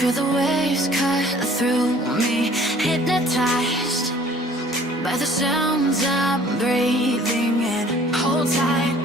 Feel the waves cut through me, hypnotized by the sounds I'm breathing in. Hold tight,